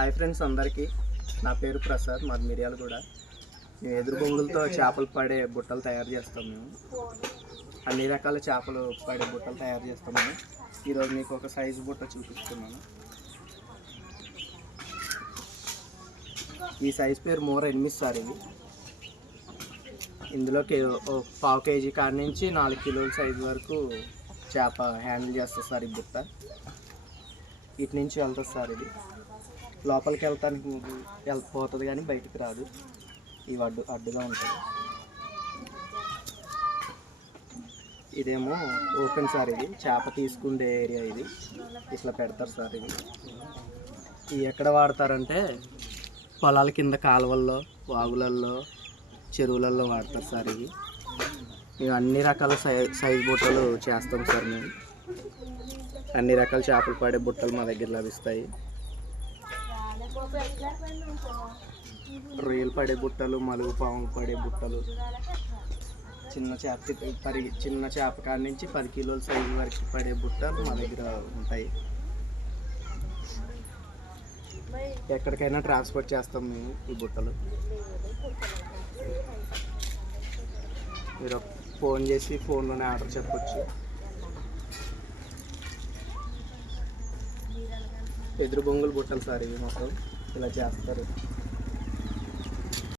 Hi friends అందరికీ. నా పేరు ప్రసాద్ మాది మిరియాలు కూడా మేము ఎదురు బొంగులతో చేపలు పడే బుట్టలు తయారు చేస్తాం మేము. అన్ని రకాల చేపలు పడే బుట్టలు తయారు చేస్తాం మేము. ఈరోజు మీకు ఒక సైజు బుట్ట చూపిస్తున్నాను. ఈ సైజు పేరు మోర్ ఎనిమిది సార్ ఇది. ఇందులోకి పావు కేజీ కాడ నుంచి నాలుగు కిలోల సైజు వరకు చేప హ్యాండిల్ చేస్తుంది సార్ ఈ బుట్ట. ఇటు నుంచి వెళ్తుంది సార్ ఇది. లోపలికి వెళ్తానికి వెళ్ళిపోతుంది కానీ బయటికి రాదు. ఇవి అడ్డు అడ్డుగా ఉంటుంది. ఇదేమో ఓపెన్ సార్ ఇది. చేప తీసుకుండే ఏరియా ఇది. ఇట్లా పెడతారు సార్ ఇది. ఇవి ఎక్కడ వాడతారంటే పొలాల కింద కాలువల్లో వాగులల్లో చెరువులలో వాడతారు సార్ ఇవి మేము అన్ని రకాల సై సైజ్ బుట్టలు చేస్తాం సార్ మేము. అన్ని రకాల చేపలు పడే బుట్టలు మా దగ్గర లభిస్తాయి. రొయ్యలు పడే బుట్టలు మలుగు పాము పడే బుట్టలు. చిన్న చేప పరి చిన్న చేప కాడి నుంచి పది కిలోల సైజు వరకు పడే బుట్టలు మా దగ్గర ఉంటాయి. ఎక్కడికైనా ట్రాన్స్పోర్ట్ చేస్తాం మేము ఈ బుట్టలు. మీరు ఫోన్ చేసి ఫోన్లోనే ఆర్డర్ చెప్పచ్చు. ఎదురు బొంగులు బుట్టలు సార్ ఇవి మొత్తం ఇలా చేస్తారు.